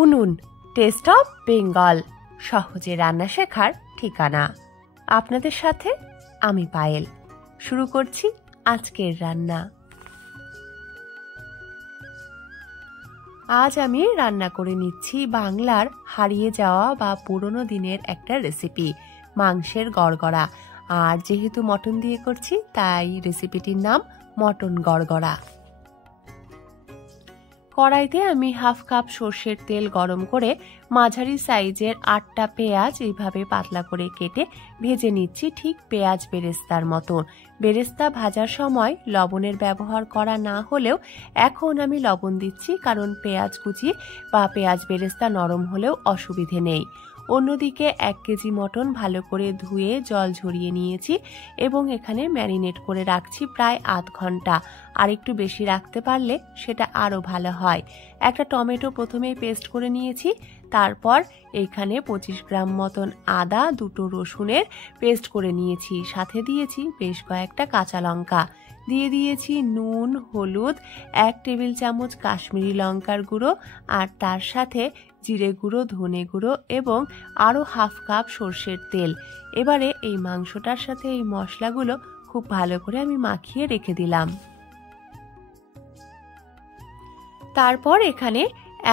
উনুন test of Bengal, সহজে রান্না শেখার ঠিকানা। আপনাদের সাথে আমি পায়েল। শুরু করছি আজকের রান্না। আজ আমি রান্না করে নিচ্ছি বাংলার হারিয়ে যাওয়া বা পুরনো দিনের একটা রেসিপি, মাংসের গড়গড়া। আর যেহেতু মটন দিয়ে করছি তাই রেসিপিটির নাম মটন গড়গড়া। কড়াইতে আমি হাফ কাপ সর্ষের তেল গরম করে মাঝারি সাইজের 8টা পেঁয়াজ এইভাবে পাতলা করে কেটে ভেজে নিচ্ছি, ঠিক পেঁয়াজ বেরেস্তার মতন। বেরেস্তা ভাজার সময় লবণের ব্যবহার করা না হলেও এখন আমি লবণ দিচ্ছি, কারণ পেঁয়াজ কুচি বা পেঁয়াজ বেরেস্তা নরম হলেও অসুবিধে নেই। অন্যদিকে 1 কেজি মটন ভালো করে ধুয়ে জল ঝরিয়ে নিয়েছি এবং এখানে ম্যারিনেট করে রাখছি প্রায় আধ ঘন্টা। আর একটু বেশি রাখতে পারলে সেটা আরও ভালো হয়। একটা টমেটো প্রথমেই পেস্ট করে নিয়েছি, তারপর এইখানে 25 গ্রাম মতন আদা, 2টো রসুনের পেস্ট করে নিয়েছি, সাথে দিয়েছি বেশ কয়েকটা কাঁচা লঙ্কা, দিয়ে দিয়েছি নুন, হলুদ, 1 টেবিল চামচ কাশ্মীরি লঙ্কার গুঁড়ো, আর তার সাথে জিরে গুঁড়ো, ধনে গুঁড়ো এবং আরও হাফ কাপ সর্ষের তেল। এবারে এই মাংসটার সাথে এই মশলাগুলো খুব ভালো করে আমি মাখিয়ে রেখে দিলাম। তারপর এখানে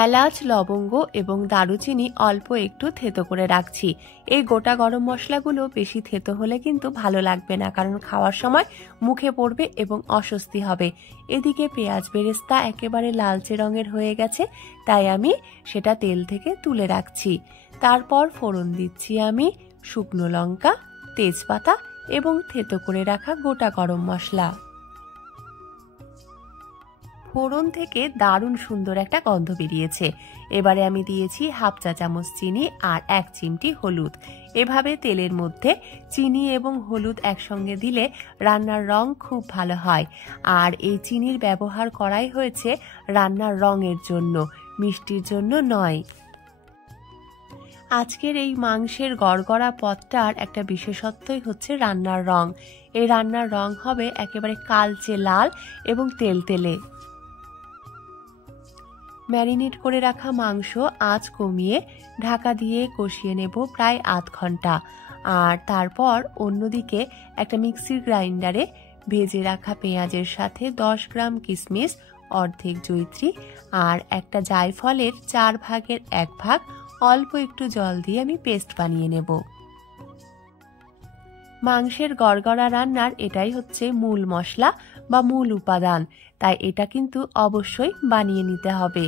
এলাচ, লবঙ্গ এবং দারুচিনি অল্প একটু থেতো করে রাখছি। এই গোটা গরম মশলাগুলো বেশি থেতো হলে কিন্তু ভালো লাগবে না, কারণ খাওয়ার সময় মুখে পড়বে এবং অস্বস্তি হবে। এদিকে পেঁয়াজ বেরেস্তা একেবারে লালচে রঙের হয়ে গেছে, তাই আমি সেটা তেল থেকে তুলে রাখছি। তারপর ফোড়ন দিচ্ছি আমি শুকনো লঙ্কা, তেজপাতা এবং থেতো করে রাখা গোটা গরম মশলা। ফোড়ন থেকে দারুণ সুন্দর একটা গন্ধ বেরিয়েছে। এবারে আমি দিয়েছি হাফ চা চামচ চিনি আর 1 চিমটি হলুদ। এভাবে তেলের মধ্যে চিনি এবং হলুদ একসঙ্গে দিলে রান্নার রং খুব ভালো হয়। আর এই চিনির ব্যবহার করাই হয়েছে রান্নার রঙের জন্য, মিষ্টির জন্য নয়। আজকের এই মাংসের গড়গড়া পদটার একটা বিশেষত্বই হচ্ছে রান্নার রং। এই রান্নার রং হবে একেবারে কালচে লাল এবং তেলতেলে। ম্যারিনেট করে রাখা মাংস আঁচ কমিয়ে ঢাকা দিয়ে কষিয়ে নেব প্রায় আধ ঘন্টা। আর তারপর অন্যদিকে একটা মিক্সির গ্রাইন্ডারে ভেজে রাখা পেঁয়াজের সাথে 10 গ্রাম কিশমিশ, অর্ধেক জয়িত্রী আর একটা জায়ফলের 4 ভাগের 1 ভাগ অল্প একটু জল দিয়ে আমি পেস্ট বানিয়ে নেব। মাংসের গড়গড়া রান্নার এটাই হচ্ছে মূল মশলা বা মূল উপাদান, তাই এটা কিন্তু অবশ্যই বানিয়ে নিতে হবে।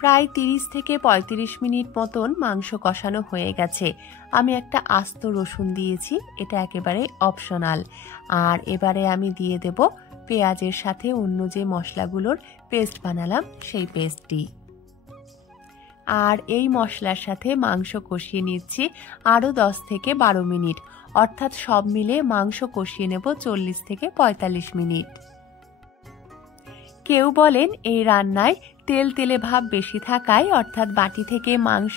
প্রায় 30 থেকে 35 মিনিট মতন মাংস কষানো হয়ে গেছে। আমি একটা আস্ত রসুন দিয়েছি, এটা একেবারে অপশনাল। আর এবারে আমি দিয়ে দেব পেঁয়াজের সাথে অন্য যে মশলাগুলোর পেস্ট বানালাম সেই পেস্টটি। আর এই মশলার সাথে মাংস কষিয়ে নিচ্ছি আরও 10 থেকে 12 মিনিট, অর্থাৎ সব মিলে মাংস কষিয়ে নেব 40 থেকে 45 মিনিট। কেউ বলেন এই রান্নায় তেল তেলে ভাব বেশি থাকায়, অর্থাৎ বাটি থেকে মাংস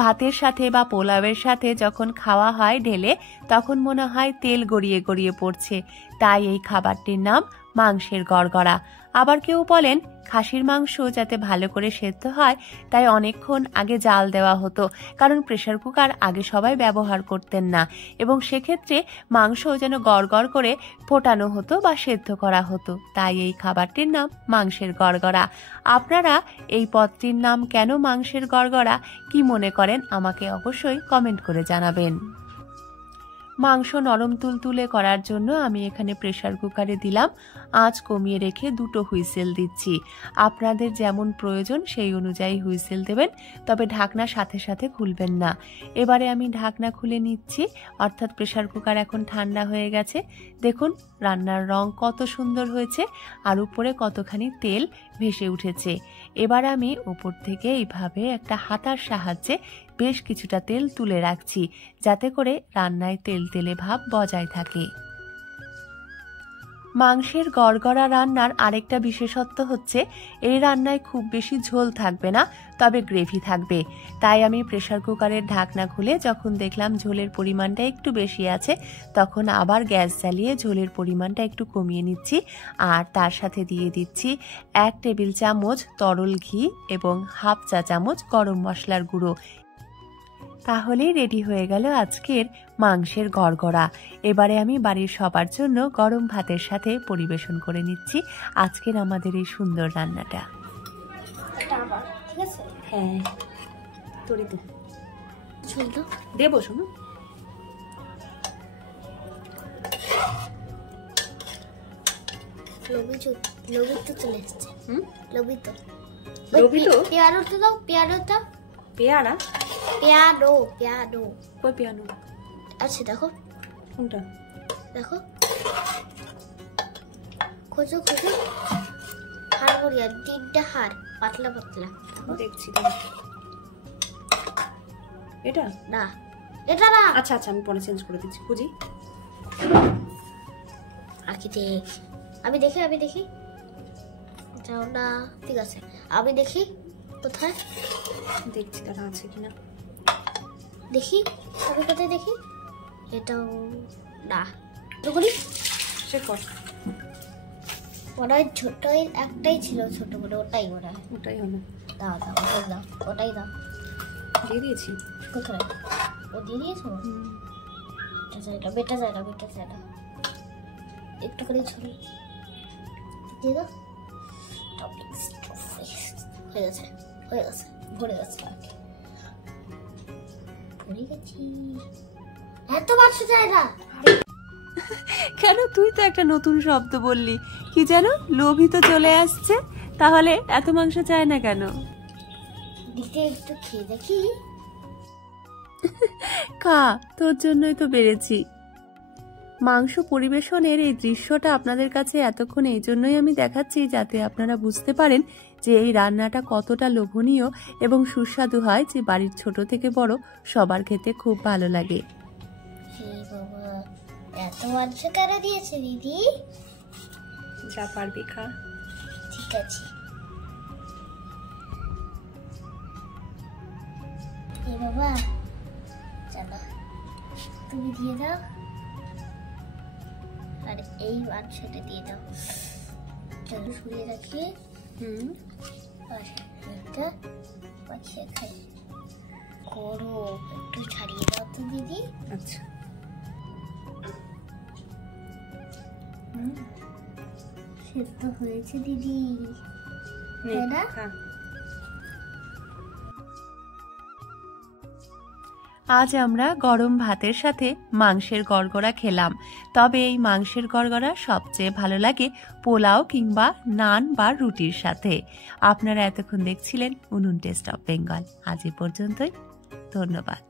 ভাতের সাথে বা পোলাওয়ের সাথে যখন খাওয়া হয় ঢেলে, তখন মনে হয় তেল গড়িয়ে গড়িয়ে পড়ছে, তাই এই খাবারটির নাম মাংসের গড়গড়া। আবার কেউ বলেন খাসির মাংস যাতে ভালো করে সেদ্ধ হয় তাই অনেকক্ষণ আগে জাল দেওয়া হতো, কারণ প্রেসার কুকার আগে সবাই ব্যবহার করতেন না এবং সেক্ষেত্রে মাংস যেন গড়গড় করে ফোটানো হতো বা সেদ্ধ করা হতো, তাই এই খাবারটির নাম মাংসের গড়গড়া। আপনারা এই পদটির নাম কেন মাংসের গড়গড়া কি মনে করেন আমাকে অবশ্যই কমেন্ট করে জানাবেন। মাংস নরম তুলতুলে করার জন্য আমি এখানে প্রেসার কুকারে দিলাম, আঁচ কমিয়ে রেখে 2টো হুইসেল দিচ্ছি। আপনাদের যেমন প্রয়োজন সেই অনুযায়ী হুইসেল দেবেন, তবে ঢাকনা সাথে সাথে খুলবেন না। এবারে আমি ঢাকনা খুলে নিচ্ছি, অর্থাৎ প্রেসার কুকার এখন ঠান্ডা হয়ে গেছে। দেখুন রান্নার রং কত সুন্দর হয়েছে আর উপরে কতখানি তেল ভেসে উঠেছে। এবার আমি উপর থেকে এইভাবে একটা হাতার সাহায্যে বেশ কিছুটা তেল তুলে রাখছি, যাতে করে রান্নায় তেল তেলে ভাব বজায় থাকে। মাংসের গড়গড়া রান্নার আরেকটা বিশেষত্ব হচ্ছে এই রান্নায় খুব বেশি ঝোল থাকবে না, তবে গ্রেভি থাকবে। তাই আমি প্রেসার কুকারের ঢাকনা খুলে যখন দেখলাম ঝোলের পরিমাণটা একটু বেশি আছে, তখন আবার গ্যাস জ্বালিয়ে ঝোলের পরিমাণটা একটু কমিয়ে নিচ্ছি। আর তার সাথে দিয়ে দিচ্ছি 1 টেবিল চামচ তরল ঘি এবং হাফ চা চামচ গরম মশলার গুঁড়ো। তাহলেই রেডি হয়ে গেল আজকের মাংসের গড়গড়া। এবারে আমি বাড়ির সবার জন্য গরম ভাতের সাথে পরিবেশন করে নিচ্ছি আজকের আমাদের এই সুন্দর রান্নাটা। ঠিক আছে, হ্যাঁ তোরে তো চল তো দেবো শোনো। লবি তো চলে এসছে। লবি তো পেয়ারোটা দাও, পেয়ারোটা। পেয়ারা? পেয়ারো, পেয়ারো। কই পেয়ানো? আচ্ছা দেখো কোনটা? দেখো, খোঁজো খোঁজো। হাড় করিয়া 3টা হাড়, পাতলা পাতলা। দেখছি। এটা না, এটা না। আচ্ছা আচ্ছা, আমি পরে চেঞ্জ করে দিচ্ছি। বুঝি আঁকি দেখ। আমি দেখি যাও না। ঠিক আছে, আমি দেখি কোথায়। দেখছি তারা আছে কিনা। দেখি আমি কোথায় দেখি। এটাও না। তো করি সে কর। মনে হয় ছোটই একটাই ছিল, ছোট করে ওটাই মনে হয়। ওটাই হলো। দাও দাও, ওটাই দাও, ওটাই দাও। দিয়ে দিয়েছি। কোথায়? ও দিয়ে দিয়েছো? বেটা যায় না। একটু করে ছড়ি দিয়ে দাও। হয়ে গেছে ভরে গেছে। এত মাংস যায় না কেন? তুই তো একটা নতুন শব্দ বললি, কি যেন লোভী তো চলে আসছে। তাহলে এত মাংস চায় না কেন? দিতে একটু খেয়ে দেখি। খা, তোর জন্যই তো বেড়েছি। মাংস পরিবেশনের এই দৃশ্যটা আপনাদের কাছে এতক্ষণ এই জন্যই আমি দেখাচ্ছি, যাতে আপনারা বুঝতে পারেন যে এই রান্নাটা কতটা লোভনীয় এবং সুস্বাদু হয়, যে বাড়ির ছোট থেকে বড় সবার খেতে খুব ভালো লাগে। এত মাংস কেন দিয়েছে দিদি? যা পারবি খা। ঠিক আছে, বাবা চলো তুমি দিয়ে দাও, আর এই মাংসটা দিয়ে দাও। চলো সরিয়ে রাখি। একটা পাঠিয়ে খাই করো, একটু ছাড়িয়ে দাও তো দিদি। আচ্ছা, সেদ্ধ হয়েছে দিদি, তাই না? আজ আমরা গরম ভাতের সাথে মাংসের গড়গড়া খেলাম। তবে এই মাংসের গড়গড়া সবচেয়ে ভালো লাগে পোলাও কিংবা নান বা রুটির সাথে। আপনারা এতক্ষণ দেখছিলেন উনুন টেস্ট অফ বেঙ্গল। আজ এ পর্যন্তই, ধন্যবাদ।